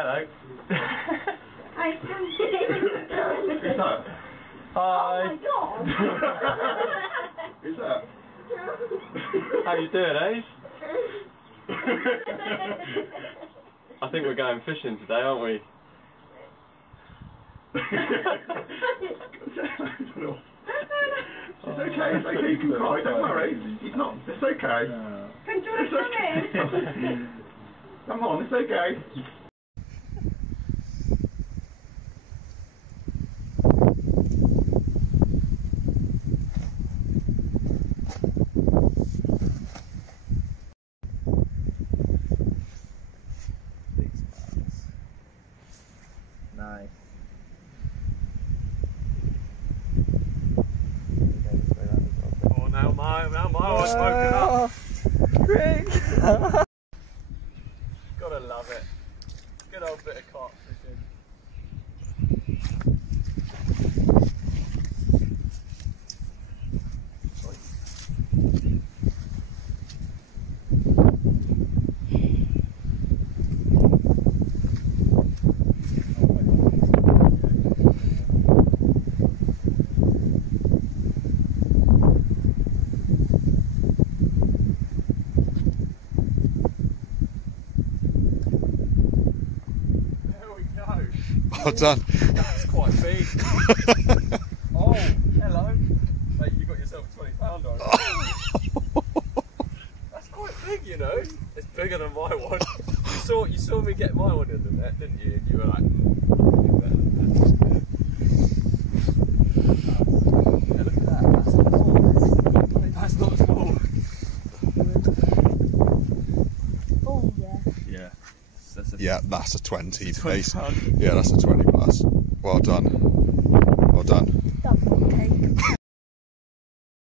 Hello. I can see. Who's that? Hi. Oh my god. Who's that? How you doing, eh? I think we're going fishing today, aren't we? It's okay, it's okay, you can cry, don't worry. It's not, it's okay. Can you come in? Come on, it's okay. Nice. Oh, now my one's smoking up. Rick! Gotta love it. Good old bit of carp fishing. Well done. That's quite big. Oh, hello. Mate, you got yourself a 20-pounder on. That's quite big, you know. It's bigger than my one. You saw me get my one in the net, didn't you? And you were like, you better than that. Yeah, look at that. That's small. That's not small. Oh yeah. Yeah. Yeah, that's a 20 20 pound. Yeah, that's a 20 plus. Well done. Well done. Double cake.